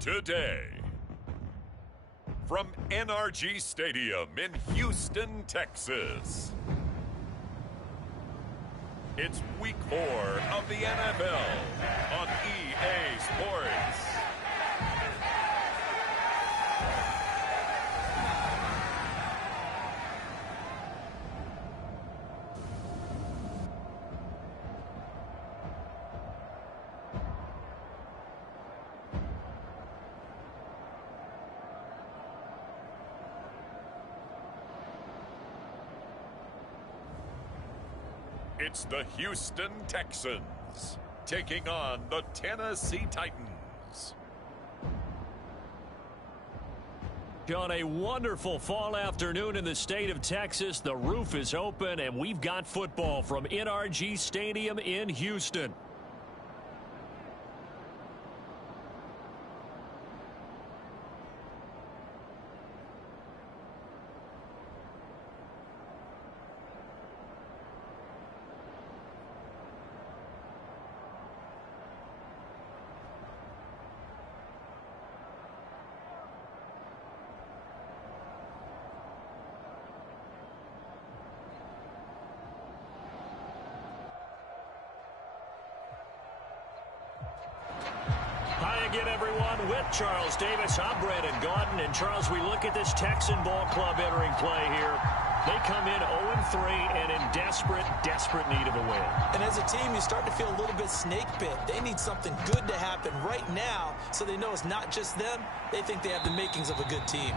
today. From NRG Stadium in Houston, Texas. It's week 4 of the NFL on EA Sports. It's the Houston Texans taking on the Tennessee Titans. On a wonderful fall afternoon in the state of Texas, the roof is open and we've got football from NRG Stadium in Houston. Again, everyone, with Charles Davis, I'm Brandon Gaudin. And, Charles, we look at this Texan ball club entering play here. They come in 0-3 and in desperate need of a win. And as a team, you start to feel a little bit snake bit. They need something good to happen right now so they know it's not just them. They think they have the makings of a good team.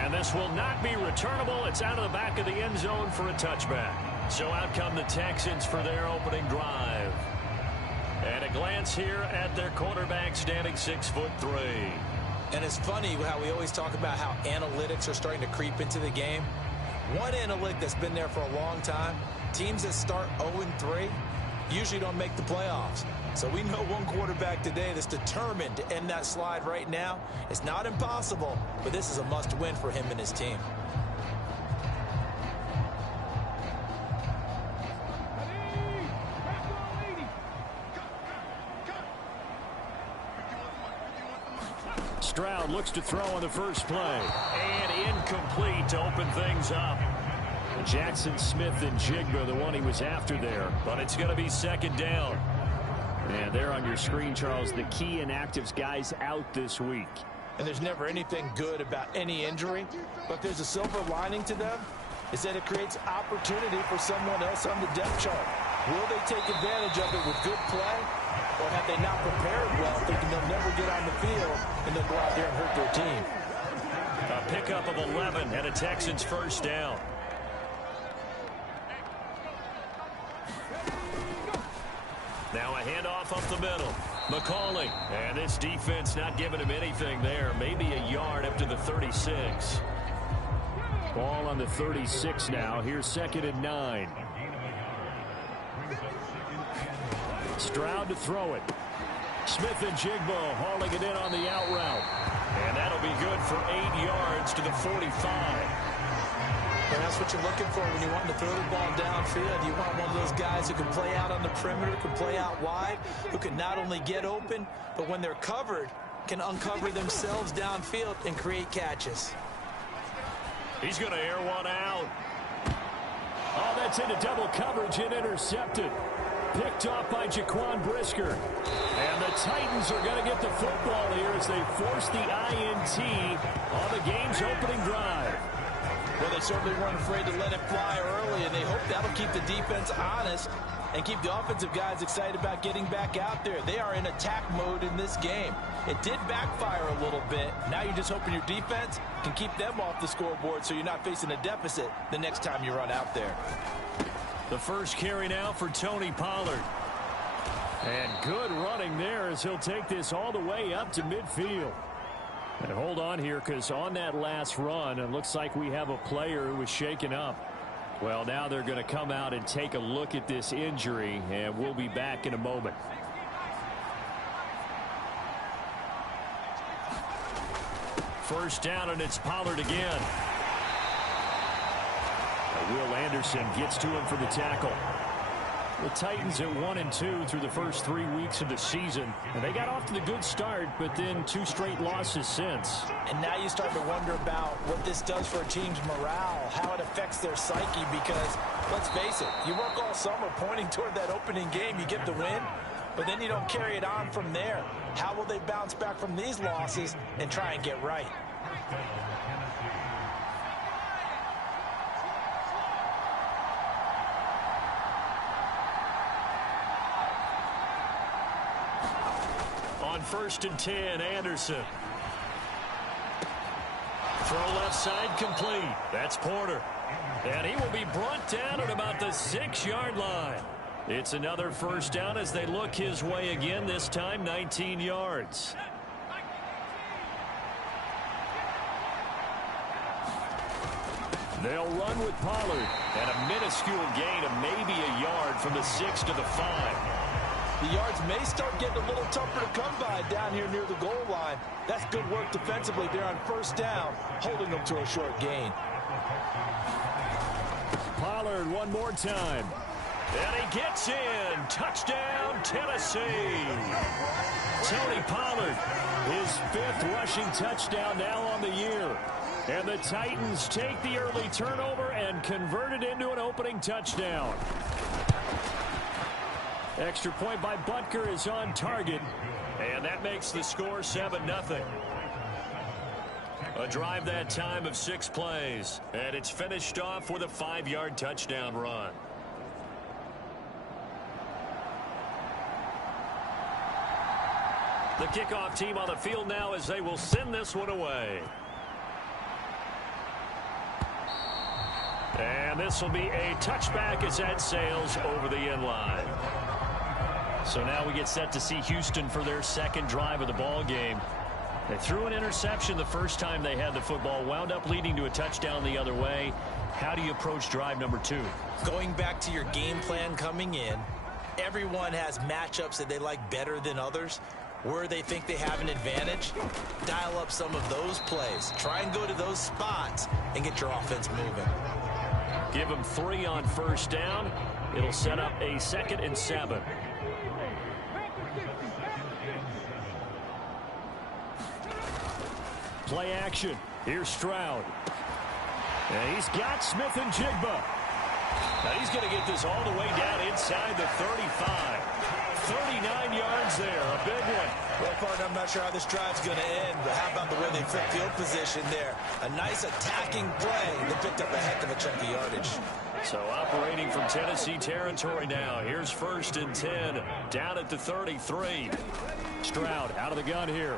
And this will not be returnable. It's out of the back of the end zone for a touchback. So out come the Texans for their opening drive. And a glance here at their quarterback standing 6'3". And it's funny how we always talk about how analytics are starting to creep into the game. One analytic that's been there for a long time, teams that start 0-3 usually don't make the playoffs. So we know one quarterback today that's determined to end that slide right now. It's not impossible, but this is a must-win for him and his team. Stroud looks to throw on the first play. And incomplete to open things up. Jackson Smith and Jigba, the one he was after there. But it's going to be second down. And there on your screen, Charles, the key inactives guys out this week. And there's never anything good about any injury. But there's a silver lining to them. Is that it creates opportunity for someone else on the depth chart. Will they take advantage of it with good play? Or have they not prepared well, thinking they'll never get on the field, and they'll go out there and hurt their team? A pickup of 11 and a Texans first down. Now a handoff up the middle. McCauley. And this defense not giving him anything there. Maybe a yard up to the 36. Ball on the 36 now. Here's 2nd and 9. Stroud to throw it. Smith and Jigba hauling it in on the out route. And that'll be good for 8 yards to the 45. And that's what you're looking for when you want to throw the ball downfield. You want one of those guys who can play out on the perimeter, can play out wide, who can not only get open, but when they're covered, can uncover themselves downfield and create catches. He's going to air one out. Oh, that's into double coverage and intercepted. Picked off by Jaquan Brisker. And the Titans are going to get the football here as they force the INT on the game's opening drive. Well, they certainly weren't afraid to let it fly early, and they hope that'll keep the defense honest and keep the offensive guys excited about getting back out there. They are in attack mode in this game. It did backfire a little bit. Now you're just hoping your defense can keep them off the scoreboard so you're not facing a deficit the next time you run out there. The first carry now for Tony Pollard. And good running there as he'll take this all the way up to midfield. And hold on here, because on that last run, it looks like we have a player who was shaken up. Well, now they're going to come out and take a look at this injury, and we'll be back in a moment. First down, and it's Pollard again. Will Anderson gets to him for the tackle. The Titans at 1-2 through the first 3 weeks of the season. And they got off to the good start, but then 2 straight losses since. And now you start to wonder about what this does for a team's morale, how it affects their psyche, because, let's face it, you work all summer pointing toward that opening game, you get the win, but then you don't carry it on from there. How will they bounce back from these losses and try and get right? On 1st and 10, Anderson. Throw left side complete. That's Porter. And he will be brought down at about the 6-yard line. It's another first down as they look his way again, this time 19 yards. They'll run with Pollard. And a minuscule gain of maybe a yard from the 6 to the 5. The yards may start getting a little tougher to come by down here near the goal line. That's good work defensively there on first down, holding them to a short gain. Pollard one more time. And he gets in. Touchdown, Tennessee. Tony Pollard, his 5th rushing touchdown now on the year. And the Titans take the early turnover and convert it into an opening touchdown. Extra point by Butker is on target. And that makes the score 7-0. A drive that time of 6 plays. And it's finished off with a 5-yard touchdown run. The kickoff team on the field now as they will send this one away. And this will be a touchback as that sails over the end line. So now we get set to see Houston for their 2nd drive of the ball game. They threw an interception the first time they had the football, wound up leading to a touchdown the other way. How do you approach drive number 2? Going back to your game plan coming in, everyone has matchups that they like better than others. Where they think they have an advantage, dial up some of those plays. Try and go to those spots and get your offense moving. Give them 3 on first down. It'll set up a 2nd and 7. Play action. Here's Stroud. And he's got Smith and Jigba. Now he's going to get this all the way down inside the 35. 39 yards there, a big one. Well, partner, I'm not sure how this drive's going to end, but how about the way they flip field position there? A nice attacking play. They picked up a heck of a chunk of yardage. So operating from Tennessee territory now. Here's 1st and 10, down at the 33. Stroud out of the gun here.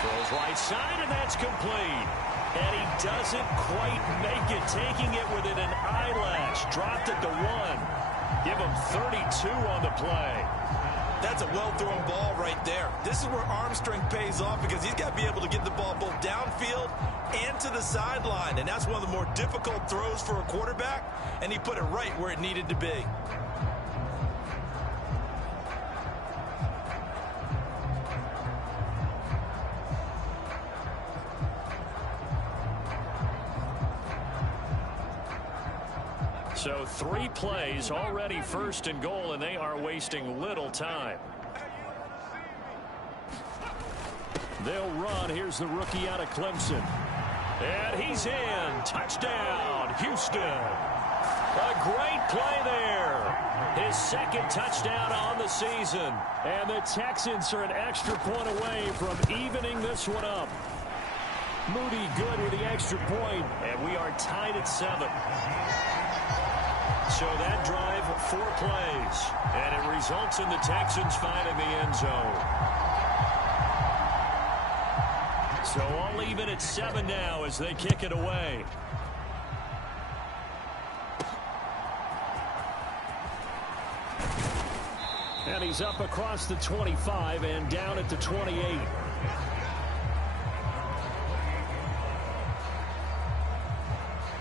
Throws right side, and that's complete. And he doesn't quite make it, taking it within an eyelash. Dropped at the 1. Give him 32 on the play. That's a well-thrown ball right there. This is where arm strength pays off because he's got to be able to get the ball both downfield and to the sideline. And that's one of the more difficult throws for a quarterback, and he put it right where it needed to be. So 3 plays, already 1st and goal, and they are wasting little time. They'll run. Here's the rookie out of Clemson. And he's in. Touchdown, Houston. A great play there. His 2nd touchdown on the season. And the Texans are an extra point away from evening this one up. Moody good with the extra point, and we are tied at 7. So that drive, 4 plays, and it results in the Texans finding the end zone. So all even at 7 now as they kick it away. And he's up across the 25 and down at the 28.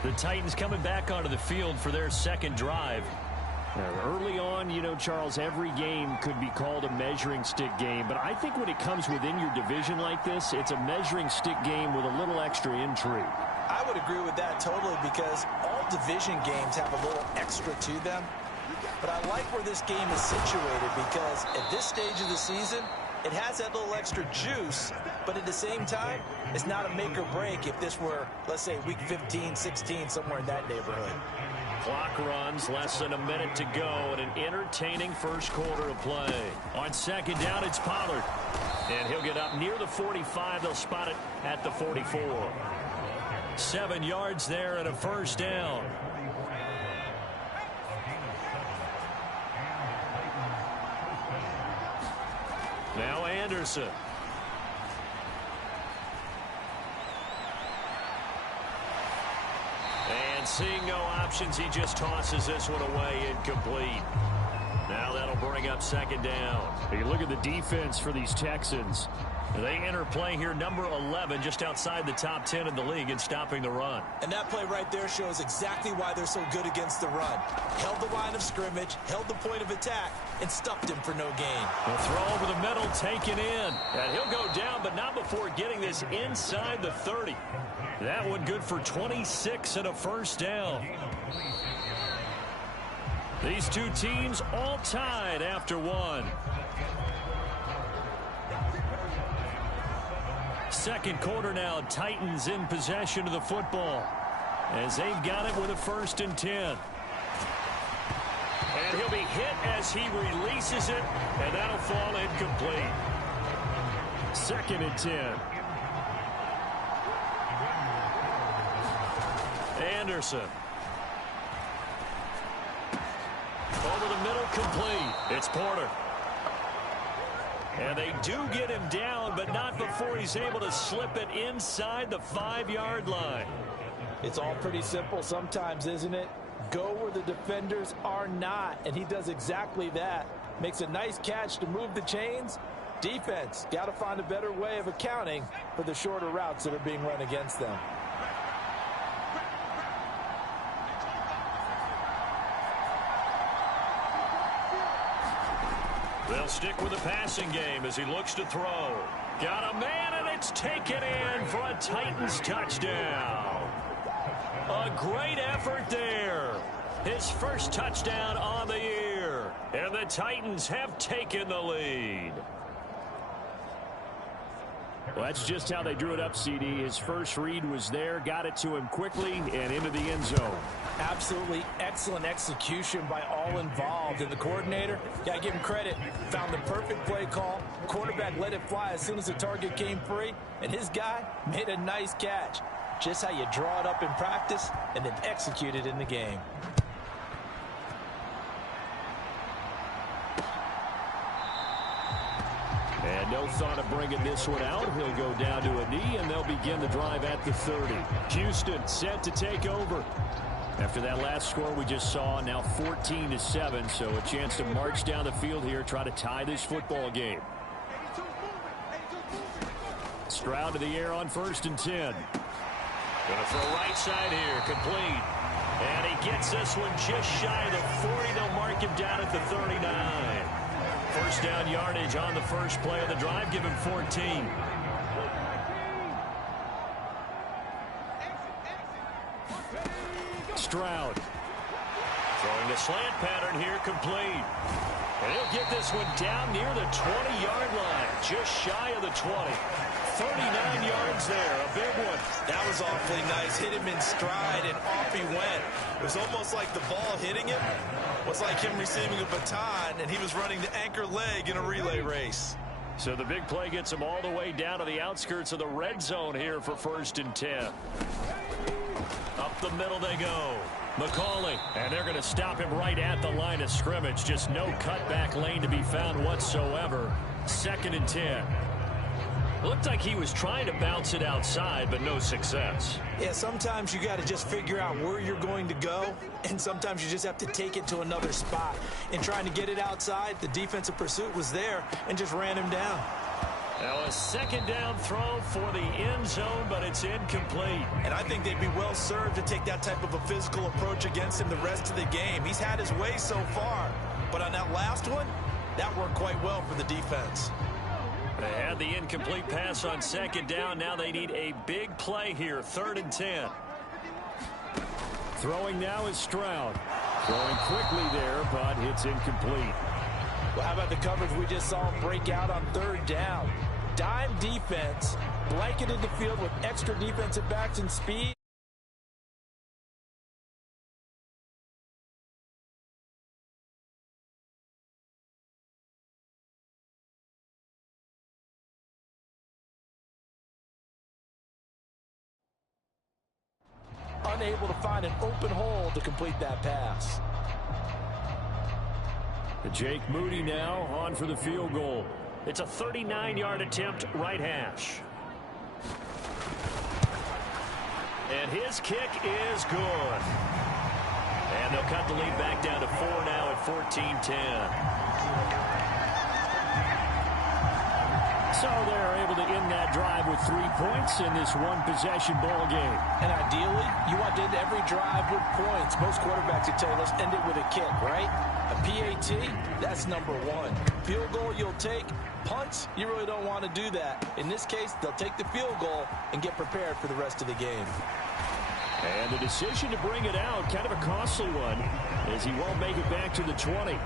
The Titans coming back onto the field for their 2nd drive. Early on, you know, Charles, every game could be called a measuring stick game. But I think when it comes within your division like this, it's a measuring stick game with a little extra intrigue. I I would agree with that totally because all division games have a little extra to them. But I like where this game is situated because at this stage of the season, it has that little extra juice, but at the same time, it's not a make or break if this were, let's say, week 15, 16, somewhere in that neighborhood. Clock runs, less than a minute to go, and an entertaining first quarter of play. On second down, it's Pollard. And he'll get up near the 45. They'll spot it at the 44. 7 yards there and a first down. Now Anderson. And seeing no options, he just tosses this one away, incomplete. Now that'll bring up second down. You look at the defense for these Texans. They enter play here, number 11, just outside the top 10 in the league in stopping the run. And that play right there shows exactly why they're so good against the run. Held the line of scrimmage, held the point of attack, and stuffed him for no gain. The throw over the middle taken in. And he'll go down, but not before getting this inside the 30. That one good for 26 and a first down. These two teams all tied after one. Second quarter now, Titans in possession of the football as they've got it with a 1st and 10. And he'll be hit as he releases it, and that'll fall incomplete. 2nd and 10. Anderson. Over the middle, complete. It's Porter. And they do get him down, but not before he's able to slip it inside the 5-yard line. It's all pretty simple sometimes, isn't it? Go where the defenders are not, and he does exactly that. Makes a nice catch to move the chains. Defense, got to find a better way of accounting for the shorter routes that are being run against them. They'll stick with the passing game as he looks to throw. Got a man, and it's taken in for a Titans touchdown. A great effort there. His first touchdown on the year. And the Titans have taken the lead. Well, that's just how they drew it up, CD. His first read was there, got it to him quickly, and into the end zone. Absolutely excellent execution by all involved. And the coordinator, got to give him credit, found the perfect play call. Quarterback let it fly as soon as the target came free, and his guy made a nice catch. Just how you draw it up in practice and then execute it in the game. And no thought of bringing this one out. He'll go down to a knee, and they'll begin the drive at the 30. Houston set to take over. After that last score we just saw, now 14-7, so a chance to march down the field here, try to tie this football game. Stroud to the air on 1st and 10. Going to throw right side here, complete. And he gets this one just shy of the 40. They'll mark him down at the 39. First down yardage on the first play of the drive, give him 14. Stroud. Throwing the slant pattern here, complete. And he'll get this one down near the 20-yard line, just shy of the 20. 39 yards there, a big one. That was awfully nice. Hit him in stride, and off he went. It was almost like the ball hitting him was like him receiving a baton, and he was running the anchor leg in a relay race. So the big play gets him all the way down to the outskirts of the red zone here for 1st and 10. Up the middle they go. McCauley, and they're going to stop him right at the line of scrimmage. Just no cutback lane to be found whatsoever. 2nd and 10. Looked like he was trying to bounce it outside, but no success. Yeah, sometimes you got to just figure out where you're going to go, and sometimes you just have to take it to another spot. In trying to get it outside, the defensive pursuit was there and just ran him down. Now a 2nd down throw for the end zone, but it's incomplete. And I think they'd be well served to take that type of a physical approach against him the rest of the game. He's had his way so far, but on that last one, that worked quite well for the defense. They had the incomplete pass on 2nd down. Now they need a big play here, 3rd and 10. Throwing now is Stroud. Throwing quickly there, but it's incomplete. Well, how about the coverage we just saw break out on third down? Dime defense, blanketed the field with extra defensive backs and speed. Unable to find an open hole to complete that pass. Jake Moody now on for the field goal. It's a 39-yard attempt, right hash. And his kick is good. And they'll cut the lead back down to 4 now at 14-10. So they're able to end that drive with 3 points in this one-possession ball game. And ideally, you want to end every drive with points. Most quarterbacks would tell you, let's end it with a kick, right? A PAT, that's number one. Field goal you'll take. Punts, you really don't want to do that. In this case, they'll take the field goal and get prepared for the rest of the game. And the decision to bring it out, kind of a costly one, as he won't make it back to the 20.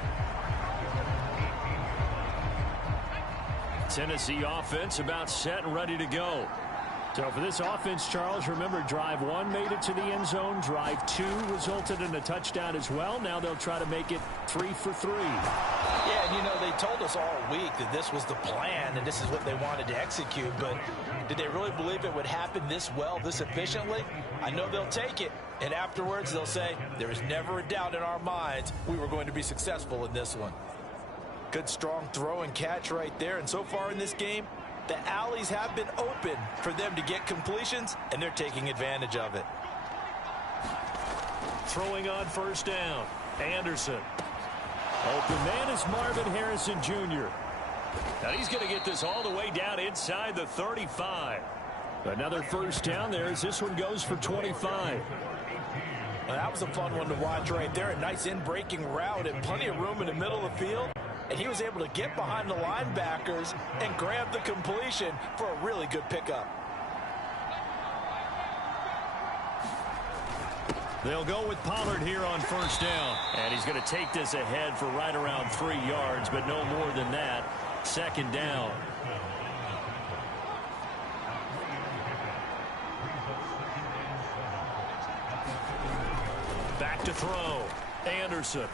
Tennessee offense about set and ready to go. So for this offense, Charles, remember drive 1 made it to the end zone. Drive 2 resulted in a touchdown as well. Now they'll try to make it 3 for 3. Yeah, and you know, they told us all week that this was the plan and this is what they wanted to execute. But did they really believe it would happen this well, this efficiently? I know they'll take it. And afterwards, they'll say, there is never a doubt in our minds we were going to be successful in this one. Good, strong throw and catch right there. And so far in this game, the alleys have been open for them to get completions, and they're taking advantage of it. Throwing on first down, Anderson. Open man is Marvin Harrison Jr. Now he's going to get this all the way down inside the 35. Another first down there as this one goes for 25. Well, that was a fun one to watch right there. A nice in-breaking route and plenty of room in the middle of the field. And he was able to get behind the linebackers and grab the completion for a really good pickup. They'll go with Pollard here on first down. And he's going to take this ahead for right around 3 yards, but no more than that. Second down. Back to throw. Anderson.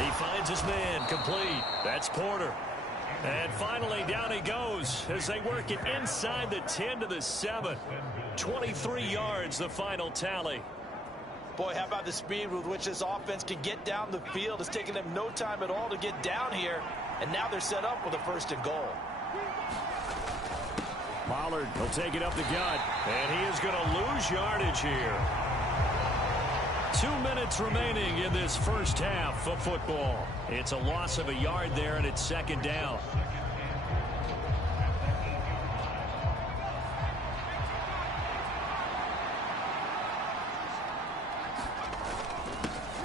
He finds his man, complete. That's Porter. And finally, down he goes as they work it inside the 10 to the 7. 23 yards, the final tally. Boy, how about the speed with which this offense can get down the field? It's taken them no time at all to get down here. And now they're set up with a 1st and goal. Pollard will take it up the gut. And he is going to lose yardage here. 2 minutes remaining in this first half of football. It's a loss of a yard there, and it's second down.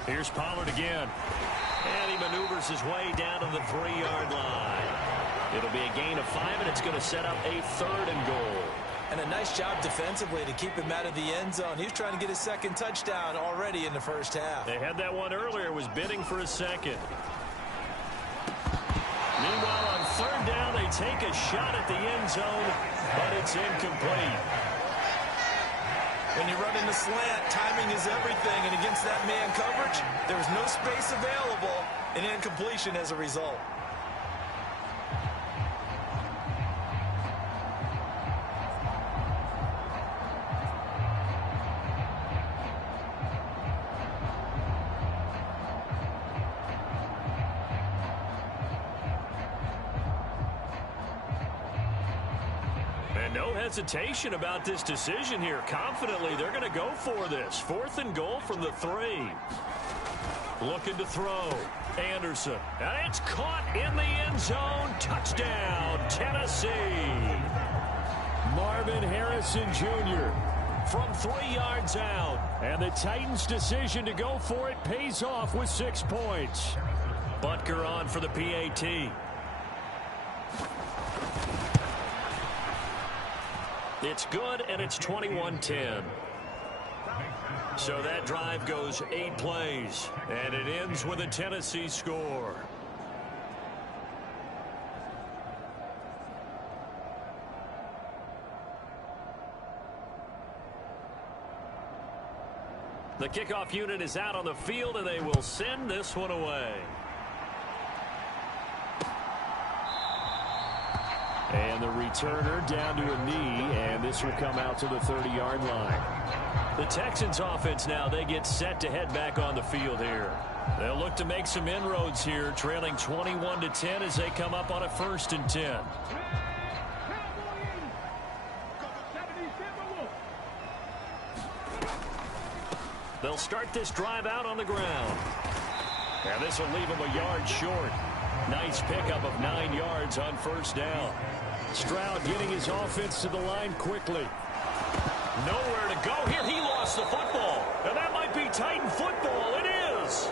Here's Pollard again. And he maneuvers his way down to the 3-yard line. It'll be a gain of 5, and it's going to set up a 3rd and goal. And a nice job defensively to keep him out of the end zone. He was trying to get his 2nd touchdown already in the first half. They had that one earlier, was bidding for a 2nd. Meanwhile, on 3rd down, they take a shot at the end zone, but it's incomplete. When you run in the slant, timing is everything, and against that man coverage, there was no space available, and incompletion as a result. No hesitation about this decision here. Confidently, they're going to go for this. 4th and goal from the 3. Looking to throw. Anderson. And it's caught in the end zone. Touchdown, Tennessee. Marvin Harrison Jr. from 3 yards out. And the Titans' decision to go for it pays off with 6 points. Butker on for the PAT. It's good, and it's 21-10. So that drive goes 8 plays, and it ends with a Tennessee score. The kickoff unit is out on the field, and they will send this one away. And the returner down to a knee, and this will come out to the 30-yard line. The Texans offense now, they get set to head back on the field here. They'll look to make some inroads here, trailing 21-10 as they come up on a 1st and 10. They'll start this drive out on the ground. And this will leave them a yard short. Nice pickup of 9 yards on 1st down. Stroud getting his offense to the line quickly. Nowhere to go here. He lost the football. And that might be Titan football. It is.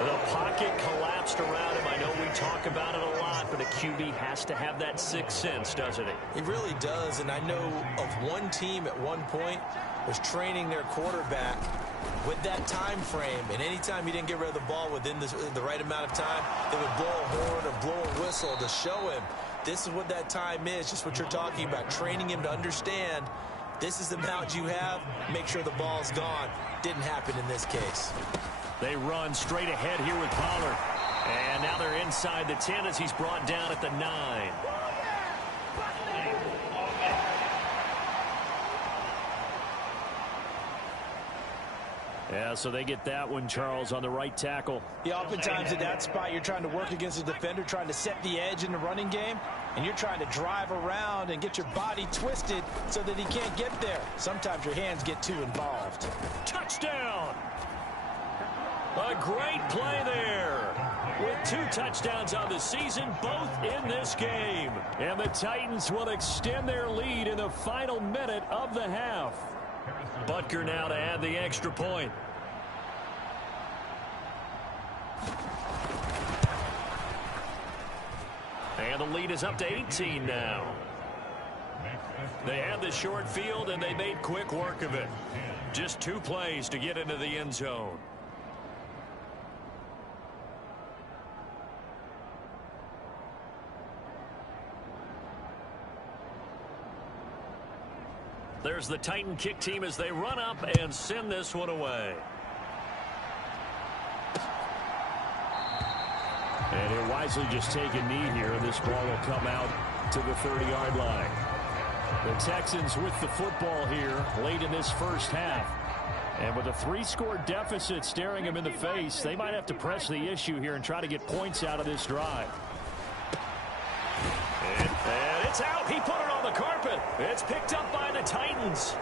The pocket collapsed around him. I know we talk about it a lot, but a QB has to have that 6th sense, doesn't he? He really does. And I know of one team at one point was training their quarterback with that time frame, and anytime he didn't get rid of the ball within the right amount of time, they would blow a horn or blow a whistle to show him this is what that time is, just what you're talking about, training him to understand this is the amount you have, make sure the ball's gone. Didn't happen in this case. They run straight ahead here with Pollard, and now they're inside the 10 as he's brought down at the 9. Yeah, so they get that one, Charles, on the right tackle. Yeah, oftentimes at that spot, you're trying to work against a defender, trying to set the edge in the running game, and you're trying to drive around and get your body twisted so that he can't get there. Sometimes your hands get too involved. Touchdown! A great play there. With 2 touchdowns on the season, both in this game. And the Titans will extend their lead in the final minute of the half. Butker now to add the extra point. And the lead is up to 18 now. They had the short field, and they made quick work of it. Just 2 plays to get into the end zone. There's the Titan kick team as they run up and send this one away. And he'll wisely just take a knee here, and this ball will come out to the 30-yard line. The Texans with the football here late in this first half. And with a 3-score deficit staring them in the face, they might have to press the issue here and try to get points out of this drive. And it's out. He put it on the carpet. It's picked up by the Titans.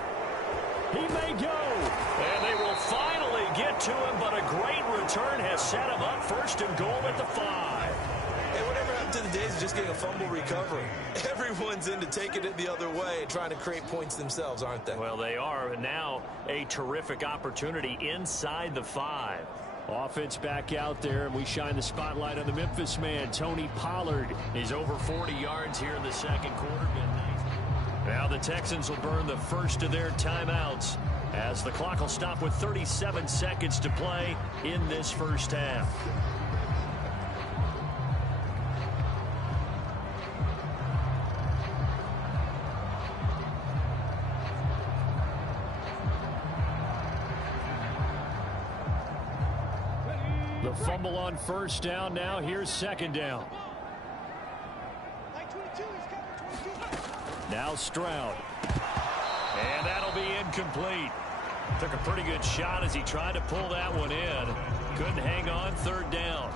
He may go. And they will finally get to him, but a great return has set him up 1st and goal at the 5. Hey, whatever happened to the days of just getting a fumble recovery? Everyone's into taking it the other way and trying to create points themselves, aren't they? Well, they are. And now a terrific opportunity inside the 5. Offense back out there, and we shine the spotlight on the Memphis man, Tony Pollard. He's over 40 yards here in the second quarter. Now the Texans will burn the first of their timeouts as the clock will stop with 37 seconds to play in this first half. The fumble on 1st down. Now here's 2nd down. Now Stroud. And that'll be incomplete. Took a pretty good shot as he tried to pull that one in. Couldn't hang on. 3rd down.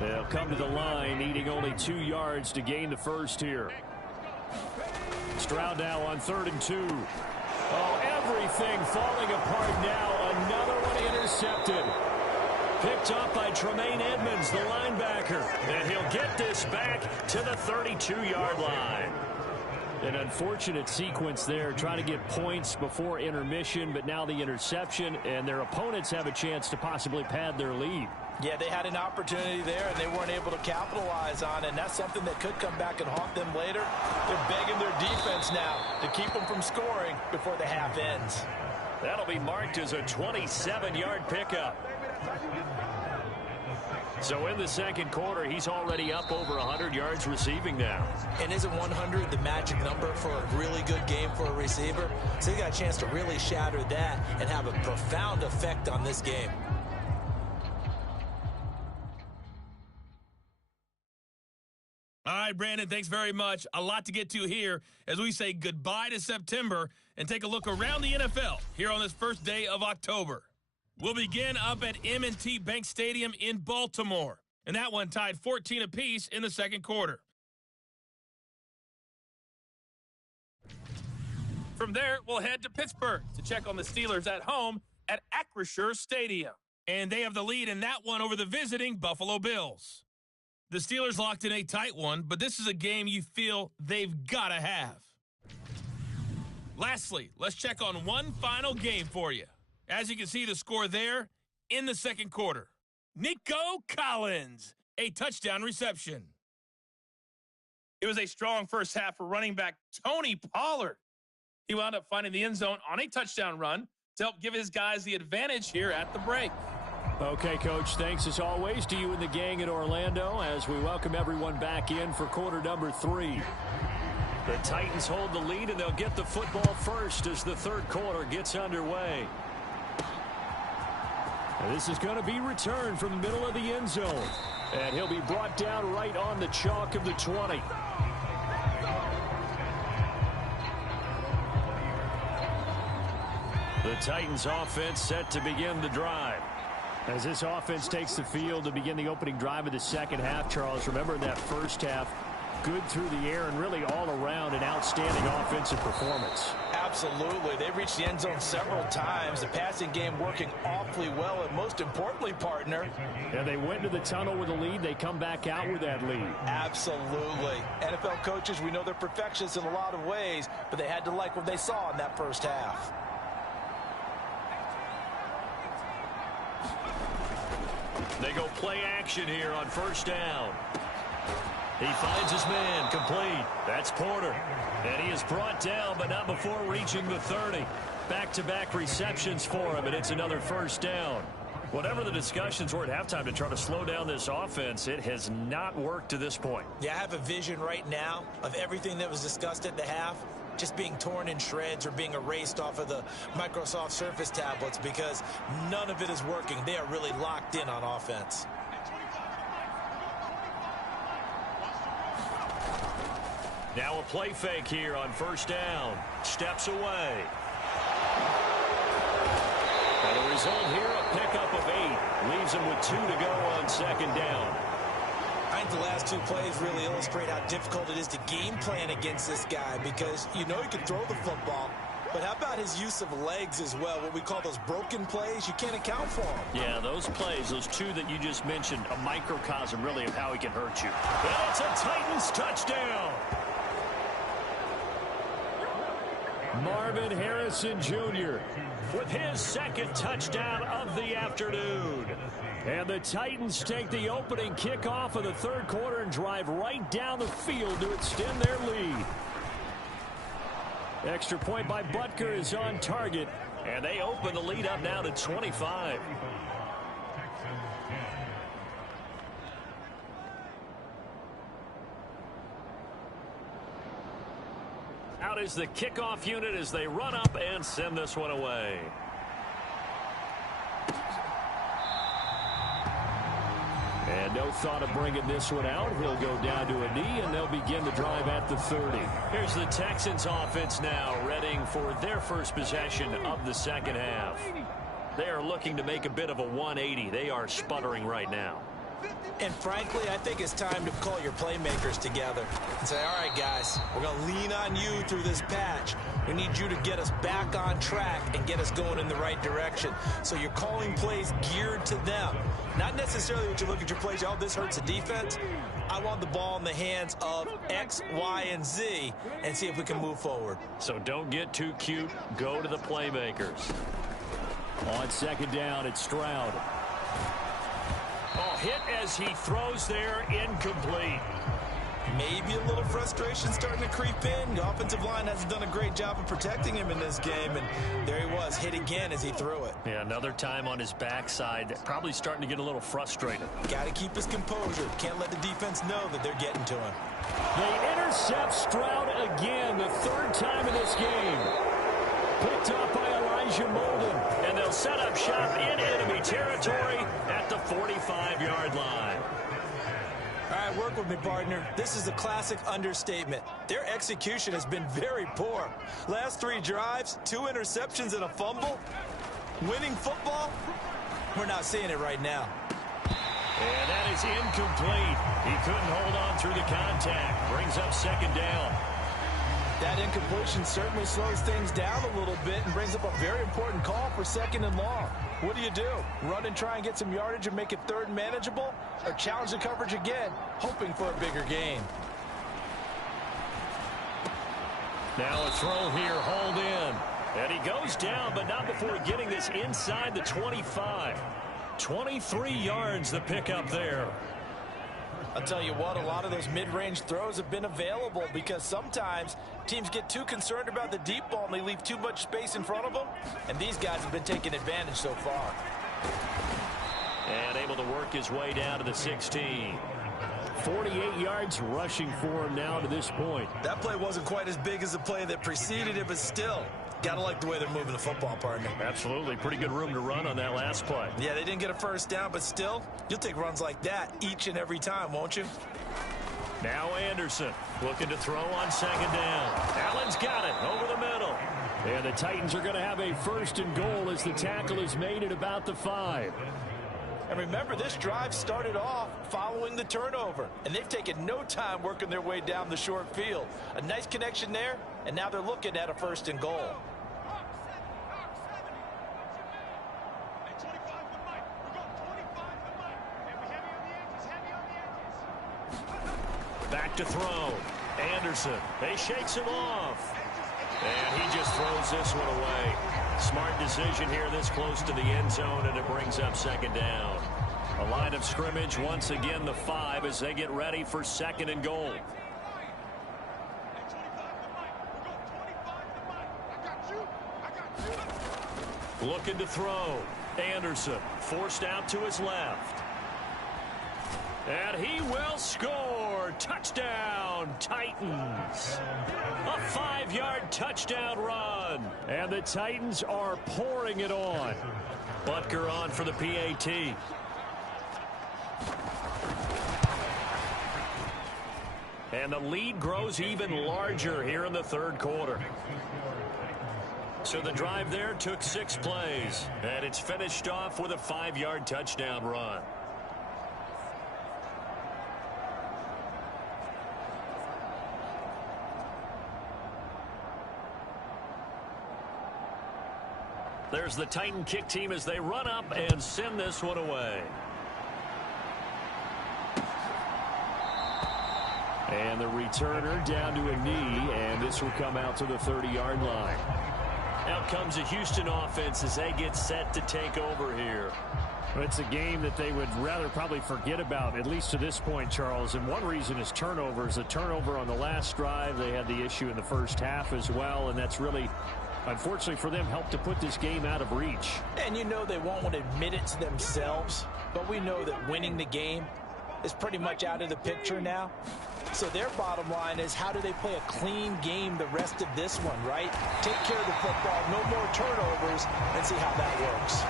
They'll come to the line, needing only 2 yards to gain the first here. Stroud now on 3rd and 2. Oh, everything falling apart now. Another one intercepted. Picked up by Tremaine Edmonds, the linebacker. And he'll get this back to the 32-yard line. An unfortunate sequence there, trying to get points before intermission, but now the interception, and their opponents have a chance to possibly pad their lead. Yeah, they had an opportunity there, and they weren't able to capitalize on it, and that's something that could come back and haunt them later. They're begging their defense now to keep them from scoring before the half ends. That'll be marked as a 27-yard pickup. So in the second quarter, he's already up over 100 yards receiving now. And isn't 100 the magic number for a really good game for a receiver? So he got a chance to really shatter that and have a profound effect on this game. All right, Brandon, thanks very much. A lot to get to here as we say goodbye to September and take a look around the NFL here on this first day of October. We'll begin up at M&T Bank Stadium in Baltimore, and that one tied 14 apiece in the second quarter. From there, we'll head to Pittsburgh to check on the Steelers at home at Acrisure Stadium, and they have the lead in that one over the visiting Buffalo Bills. The Steelers locked in a tight one, but this is a game you feel they've got to have. Lastly, let's check on one final game for you. As you can see the score there in the second quarter. Nico Collins, a touchdown reception. It was a strong first half for running back Tony Pollard. He wound up finding the end zone on a touchdown run to help give his guys the advantage here at the break. Okay, Coach, thanks as always to you and the gang in Orlando as we welcome everyone back in for quarter number 3. The Titans hold the lead, and they'll get the football first as the third quarter gets underway. And this is going to be returned from the middle of the end zone, and he'll be brought down right on the chalk of the 20. The Titans offense set to begin the drive. As this offense takes the field to begin the opening drive of the second half, Charles, remember in that first half, good through the air and really all around an outstanding offensive performance. Absolutely. They reached the end zone several times. The passing game working awfully well, and most importantly, partner. Yeah, they went to the tunnel with a lead. They come back out with that lead. Absolutely. NFL coaches, we know they're perfectionists in a lot of ways, but they had to like what they saw in that first half. They go play action here on first down. He finds his man, complete. That's Porter. And he is brought down, but not before reaching the 30. Back-to-back receptions for him, and it's another first down. Whatever the discussions were at halftime to try to slow down this offense, it has not worked to this point. Yeah, I have a vision right now of everything that was discussed at the half just being torn in shreds or being erased off of the Microsoft Surface tablets because none of it is working. They are really locked in on offense. Now a play fake here on first down. Steps away. And the result here, a pickup of 8. Leaves him with 2 to go on second down. I think the last 2 plays really illustrate how difficult it is to game plan against this guy because you know he can throw the football, but how about his use of legs as well, what we call those broken plays? You can't account for them. Yeah, those plays, those 2 that you just mentioned, a microcosm really of how he can hurt you. And it's a Titans touchdown. Marvin Harrison Jr. with his second touchdown of the afternoon. And the Titans take the opening kickoff of the third quarter and drive right down the field to extend their lead. Extra point by Butker is on target, and they open the lead up now to 25. Out is the kickoff unit as they run up and send this one away. And no thought of bringing this one out. He'll go down to a knee, and they'll begin the drive at the 30. Here's the Texans offense now, readying for their first possession of the second half. They are looking to make a bit of a 180. They are sputtering right now. And frankly, I think it's time to call your playmakers together and say, all right, guys, we're going to lean on you through this patch. We need you to get us back on track and get us going in the right direction. So you're calling plays geared to them. Not necessarily what you look at your plays, oh, this hurts the defense. I want the ball in the hands of X, Y, and Z and see if we can move forward. So don't get too cute. Go to the playmakers. On second down, it's Stroud. Oh, hit as he throws there, incomplete. Maybe a little frustration starting to creep in. The offensive line hasn't done a great job of protecting him in this game, and there he was, hit again as he threw it. Yeah, another time on his backside, probably starting to get a little frustrated. Got to keep his composure. Can't let the defense know that they're getting to him. They intercept Stroud again, the third time in this game. Picked up by Elijah Molden, and they'll set up shop in enemy territory at the 45-yard line. All right, work with me, partner. This is a classic understatement. Their execution has been very poor. Last 3 drives, 2 interceptions and a fumble. Winning football? We're not seeing it right now. And that is incomplete. He couldn't hold on through the contact. Brings up second down. That incompletion certainly slows things down a little bit and brings up a very important call for second and long. What do? Run and try and get some yardage and make it third and manageable? Or challenge the coverage again, hoping for a bigger gain? Now a throw here, hauled in. And he goes down, but not before getting this inside the 25. 23 yards the pickup there. I'll tell you what, a lot of those mid-range throws have been available because sometimes teams get too concerned about the deep ball and they leave too much space in front of them. And these guys have been taking advantage so far. And able to work his way down to the 16. 48 yards rushing for him now to this point. That play wasn't quite as big as the play that preceded it, but still, gotta like the way they're moving the football, partner. Absolutely. Pretty good room to run on that last play. Yeah, they didn't get a first down, but still, you'll take runs like that each and every time, won't you? Now Anderson looking to throw on second down. Allen's got it over the middle. And the Titans are going to have a first and goal as the tackle is made at about the 5. And remember, this drive started off following the turnover, and they've taken no time working their way down the short field. A nice connection there, and now they're looking at a first and goal. Back to throw. Anderson. He shakes him off. And he just throws this one away. Smart decision here this close to the end zone, and it brings up second down. A line of scrimmage once again the 5 as they get ready for second and goal. Looking to throw. Anderson forced out to his left. And he will score. Touchdown, Titans. A 5-yard touchdown run. And the Titans are pouring it on. Butker on for the PAT. And the lead grows even larger here in the third quarter. So the drive there took 6 plays. And it's finished off with a 5-yard touchdown run. There's the Titan kick team as they run up and send this one away. And the returner down to a knee, and this will come out to the 30-yard line. Out comes the Houston offense as they get set to take over here. It's a game that they would rather probably forget about, at least to this point, Charles. And one reason is turnovers. A turnover on the last drive. They had the issue in the first half as well, and that's really, unfortunately for them, helped to put this game out of reach. And you know they won't want to admit it to themselves, but we know that winning the game is pretty much out of the picture now. So their bottom line is, how do they play a clean game the rest of this one, right? Take care of the football, no more turnovers, and see how that works.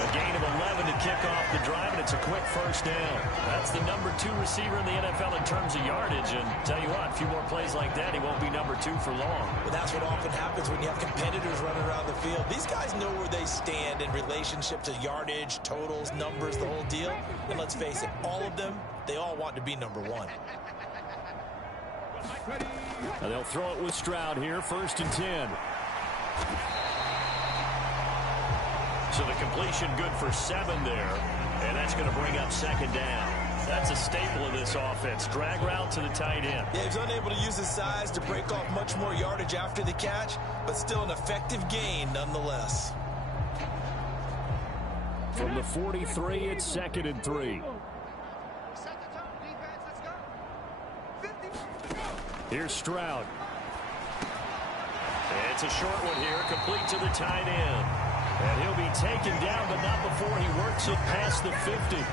A gain of 11 to kick off the drive, and it's a quick first down. That's the number 2 receiver in the NFL in terms of yardage, and tell you what, a few more plays like that, he won't be number 2 for long. But that's what often happens when you have competitors running around the field. These guys know where they stand in relationship to yardage, totals, numbers, the whole deal. And let's face it, all of them, they all want to be number 1. And they'll throw it with Stroud here, 1st and 10. So the completion good for 7 there, and that's going to bring up second down. That's a staple of this offense. Drag route to the tight end. Yeah, he's unable to use his size to break off much more yardage after the catch, but still an effective gain nonetheless. From the 43, it's 2nd and 3. Here's Stroud. It's a short one here, complete to the tight end. And he'll be taken down, but not before he works it past the 50.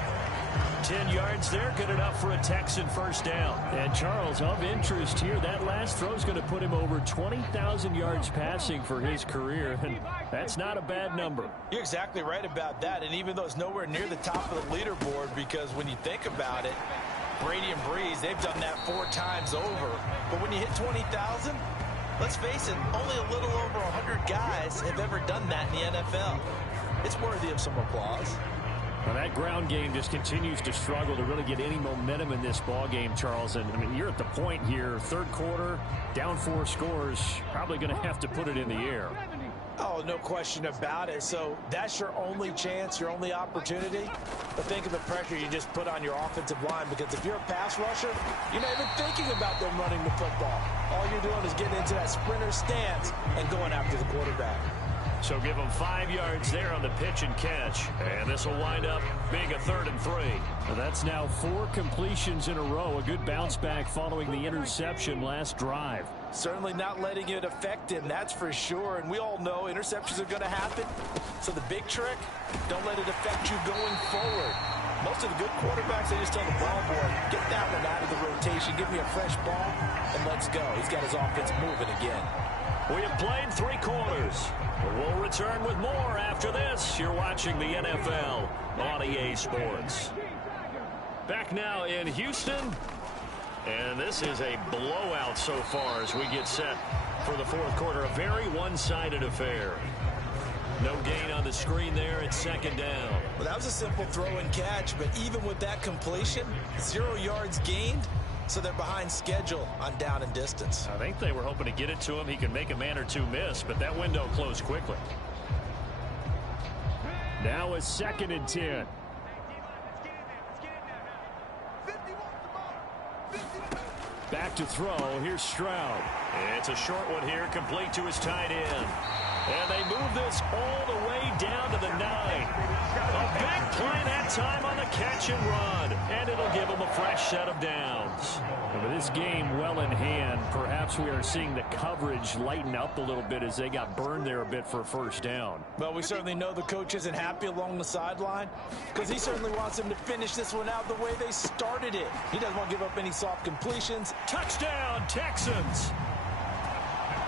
10 yards there, good enough for a Texan first down. And Charles, of interest here, that last throw is going to put him over 20,000 yards passing for his career, and that's not a bad number. You're exactly right about that, and even though it's nowhere near the top of the leaderboard, because when you think about it, Brady and Breeze, they've done that 4 times over. But when you hit 20,000, let's face it, only a little over 100 guys have ever done that in the NFL. It's worthy of some applause. Well, that ground game just continues to struggle to really get any momentum in this ball game, Charles. And, I mean, you're at the point here, third quarter, down 4 scores, probably going to have to put it in the air. Oh, no question about it. So that's your only chance, your only opportunity. But think of the pressure you just put on your offensive line, because if you're a pass rusher, you're not even thinking about them running the football. All you're doing is getting into that sprinter stance and going after the quarterback. So give them 5 yards there on the pitch and catch. And this will wind up being a 3rd and 3. Well, that's now 4 completions in a row. A good bounce back following the interception last drive. Certainly not letting it affect him, that's for sure. And we all know interceptions are going to happen. So the big trick, don't let it affect you going forward. Most of the good quarterbacks, they just tell the ball boy, get that one out of the rotation, give me a fresh ball, and let's go. He's got his offense moving again. We have played 3 quarters. We'll return with more after this. You're watching the NFL on EA Sports. Back now in Houston. And this is a blowout so far as we get set for the 4th quarter. A very one-sided affair. No gain on the screen there. It's 2nd down. Well, that was a simple throw and catch, but even with that completion, 0 yards gained. So they're behind schedule on down and distance. I think they were hoping to get it to him. He could make a man or 2 miss, but that window closed quickly. Now a 2nd and 10. Back to throw. Here's Stroud. It's a short one here, complete to his tight end. And they move this all the way down to the 9. A big play that time on the catch and run. And it'll give them a fresh set of downs. And with this game well in hand, perhaps we are seeing the coverage lighten up a little bit as they got burned there a bit for a first down. Well, we certainly know the coach isn't happy along the sideline, because he certainly wants them to finish this one out the way they started it. He doesn't want to give up any soft completions. Touchdown, Texans.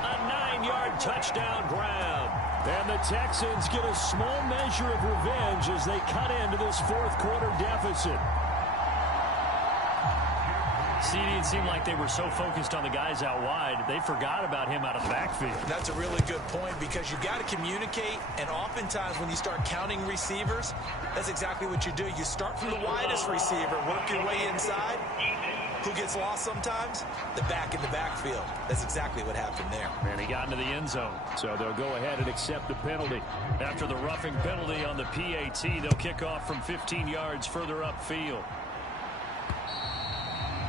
A 9-yard touchdown grab. And the Texans get a small measure of revenge as they cut into this 4th quarter deficit. See, it seemed like they were so focused on the guys out wide, they forgot about him out of the backfield. That's a really good point, because you got to communicate, and oftentimes when you start counting receivers, that's exactly what you do. You start from the widest receiver, work your way inside. Who gets lost sometimes? The back in the backfield. That's exactly what happened there. And he got into the end zone. So they'll go ahead and accept the penalty. After the roughing penalty on the PAT, they'll kick off from 15 yards further upfield.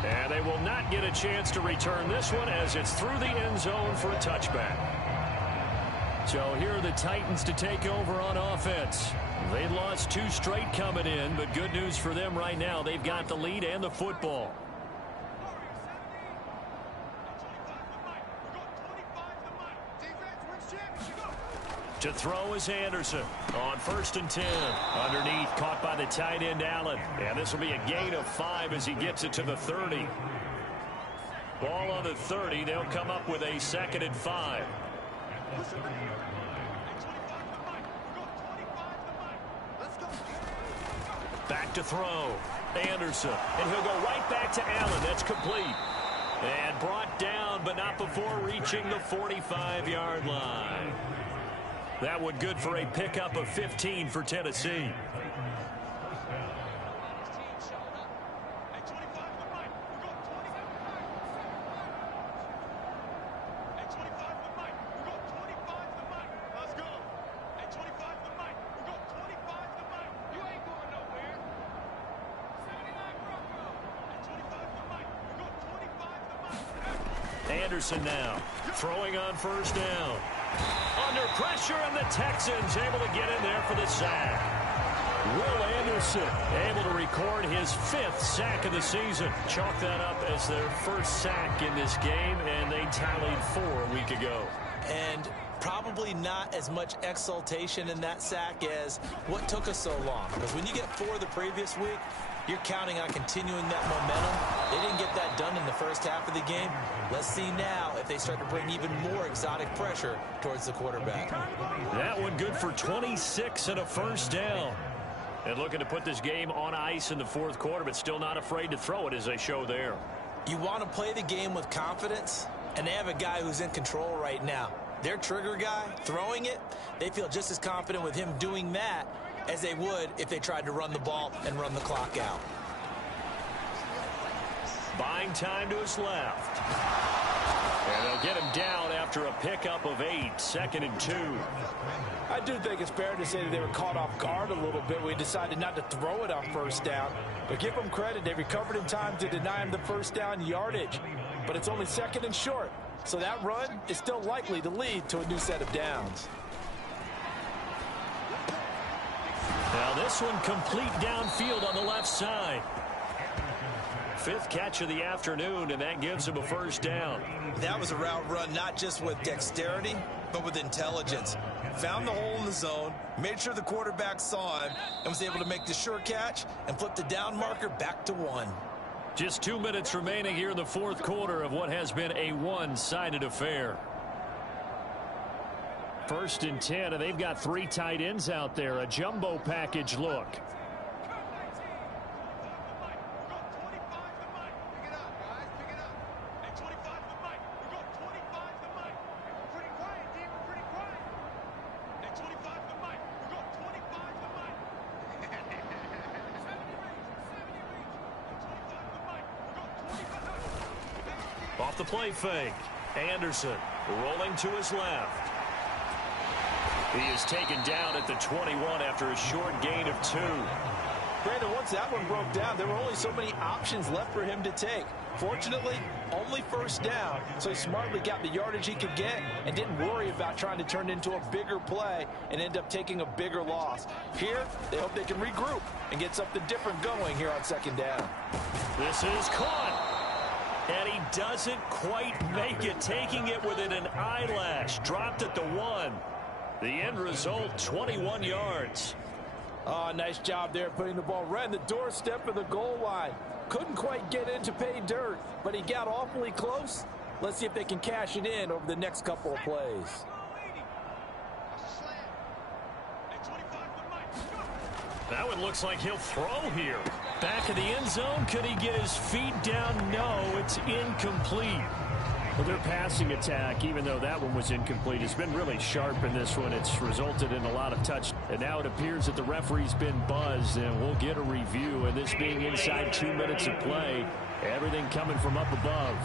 And they will not get a chance to return this one as it's through the end zone for a touchback. So here are the Titans to take over on offense. They lost 2 straight coming in, but good news for them right now. They've got the lead and the football. To throw is Anderson on 1st and 10. Underneath, caught by the tight end, Allen. And this will be a gain of 5 as he gets it to the 30. Ball on the 30. They'll come up with a 2nd and 5. Back to throw. Anderson. And he'll go right back to Allen. That's complete. And brought down, but not before reaching the 45-yard line. That one good for a pickup of 15 for Tennessee. Anderson now throwing on 1st down. Under pressure, and the Texans able to get in there for the sack. Will Anderson able to record his 5th sack of the season. Chalk that up as their first sack in this game, and they tallied 4 a week ago. And probably not as much exultation in that sack as what took us so long. Because when you get 4 the previous week, you're counting on continuing that momentum. They didn't get that done in the first half of the game. Let's see now if they start to bring even more exotic pressure towards the quarterback. That one good for 26 and a first down. And looking to put this game on ice in the 4th quarter, but still not afraid to throw it as they show there. You want to play the game with confidence, and they have a guy who's in control right now. Their trigger guy, throwing it, they feel just as confident with him doing that as they would if they tried to run the ball and run the clock out. Buying time to his left. And they'll get him down after a pickup of 8, 2nd and 2. I do think it's fair to say that they were caught off guard a little bit. We decided not to throw it on first down. But give them credit. They recovered in time to deny him the first down yardage. But it's only 2nd and short. So that run is still likely to lead to a new set of downs. Now this one complete downfield on the left side. 5th catch of the afternoon, and that gives him a first down. That was a route run not just with dexterity, but with intelligence. Found the hole in the zone, made sure the quarterback saw him, and was able to make the sure catch and flip the down marker back to 1. Just 2 minutes remaining here in the 4th quarter of what has been a one-sided affair. 1st and 10, and they've got 3 tight ends out there. A jumbo package look. Off the play fake. Anderson rolling to his left. He is taken down at the 21 after a short gain of 2. Brandon, once that one broke down, there were only so many options left for him to take. Fortunately, only first down, so he smartly got the yardage he could get and didn't worry about trying to turn it into a bigger play and end up taking a bigger loss. Here, they hope they can regroup and get something different going here on 2nd down. This is caught. And he doesn't quite make it, taking it within an eyelash. Dropped at the 1. The end result, 21 yards. Oh, nice job there putting the ball right in the doorstep of the goal line. Couldn't quite get in to pay dirt, but he got awfully close. Let's see if they can cash it in over the next couple of plays. That one looks like he'll throw here. Back of the end zone. Could he get his feet down? No, it's incomplete. Well, their passing attack, even though that one was incomplete, has been really sharp in this one. It's resulted in a lot of touch. And now it appears that the referee's been buzzed, and we'll get a review. And this being inside 2 minutes of play, everything coming from up above.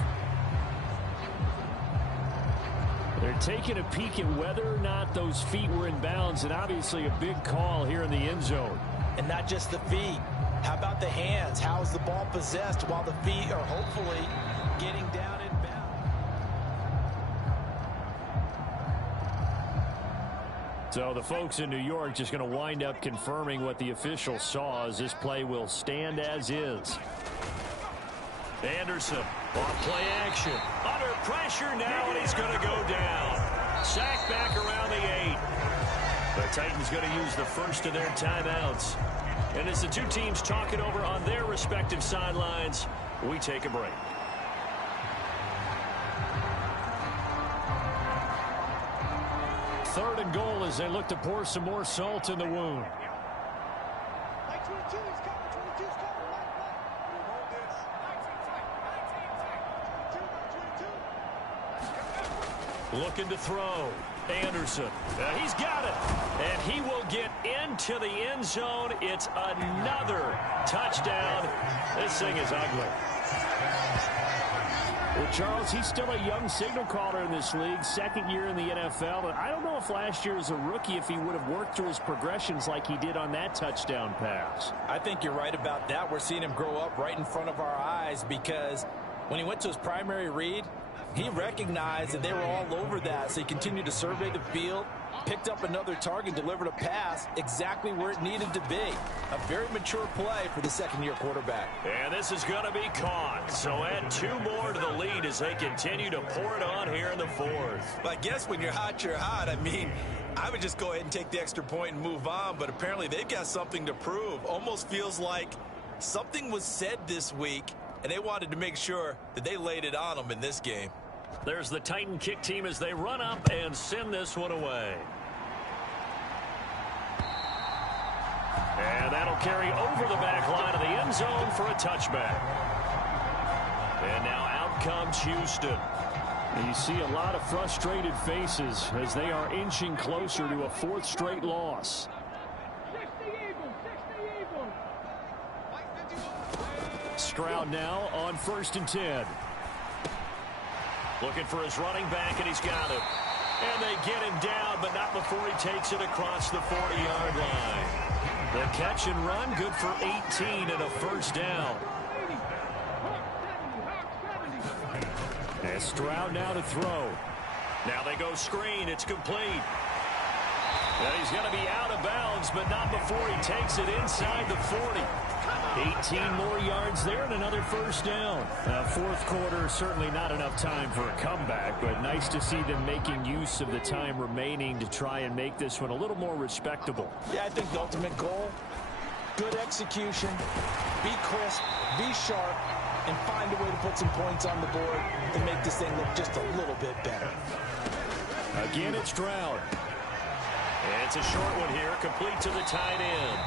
They're taking a peek at whether or not those feet were in bounds, and obviously a big call here in the end zone. And not just the feet. How about the hands? How is the ball possessed while the feet are hopefully getting down in bounds? So the folks in New York just going to wind up confirming what the official saw, as this play will stand as is. Anderson on play action. Under pressure now, and he's going to go down. Sack back around the 8. The Titans going to use the first of their timeouts. And as the two teams talk it over on their respective sidelines, we take a break. Third and goal as they look to pour some more salt in the wound. Looking to throw. Anderson. He's got it. And he will get into the end zone. It's another touchdown. This thing is ugly. Well, Charles, he's still a young signal caller in this league, 2nd year in the NFL. But I don't know if last year as a rookie, if he would have worked through his progressions like he did on that touchdown pass. I think you're right about that. We're seeing him grow up right in front of our eyes, because when he went to his primary read, he recognized that they were all over that, so he continued to survey the field, Picked up another target, delivered a pass exactly where it needed to be. A very mature play for the second-year quarterback. And this is going to be caught. So add 2 more to the lead as they continue to pour it on here in the fourth. But I guess when you're hot, you're hot. I mean, I would just go ahead and take the extra point and move on, but apparently they've got something to prove. Almost feels like something was said this week, and they wanted to make sure that they laid it on them in this game. There's the Titan kick team as they run up and send this one away. And that'll carry over the back line of the end zone for a touchback. And now out comes Houston. You see a lot of frustrated faces as they are inching closer to a 4th straight loss. Stroud now on 1st and 10. Looking for his running back, and he's got it. And they get him down, but not before he takes it across the 40-yard line. The catch and run, good for 18 and a first down. And Stroud now to throw. Now they go screen. It's complete. And he's going to be out of bounds, but not before he takes it inside the 40. 18 more yards there and another first down. 4th quarter, certainly not enough time for a comeback, but nice to see them making use of the time remaining to try and make this one a little more respectable. Yeah, I think the ultimate goal, good execution, be crisp, be sharp, and find a way to put some points on the board to make this thing look just a little bit better. Again, it's Stroud. It's a short one here, complete to the tight end.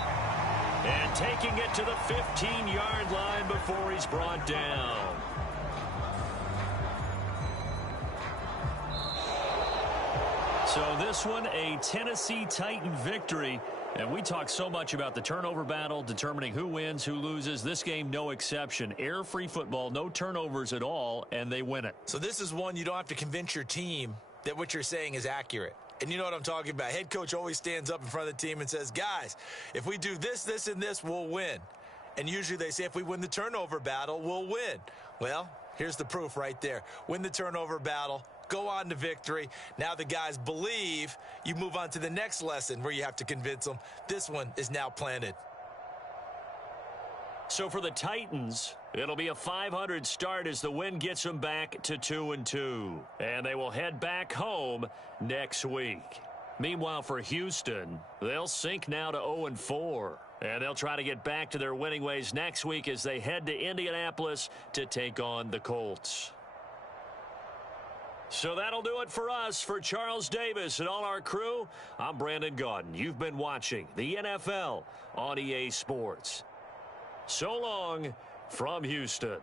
And taking it to the 15-yard line before he's brought down. So this one, a Tennessee Titan victory. And we talk so much about the turnover battle, determining who wins, who loses. This game, no exception. Error-free football, no turnovers at all, and they win it. So this is one you don't have to convince your team that what you're saying is accurate. And you know what I'm talking about. Head coach always stands up in front of the team and says, guys, if we do this, this, and this, we'll win. And usually they say if we win the turnover battle, we'll win. Well, here's the proof right there. Win the turnover battle, go on to victory. Now the guys believe. You move on to the next lesson where you have to convince them. This one is now planted. So for the Titans, it'll be a 500 start as the win gets them back to 2-2. And they will head back home next week. Meanwhile, for Houston, they'll sink now to 0-4. And they'll try to get back to their winning ways next week as they head to Indianapolis to take on the Colts. So that'll do it for us. For Charles Davis and all our crew, I'm Brandon Gaudin. You've been watching the NFL on EA Sports. So long from Houston.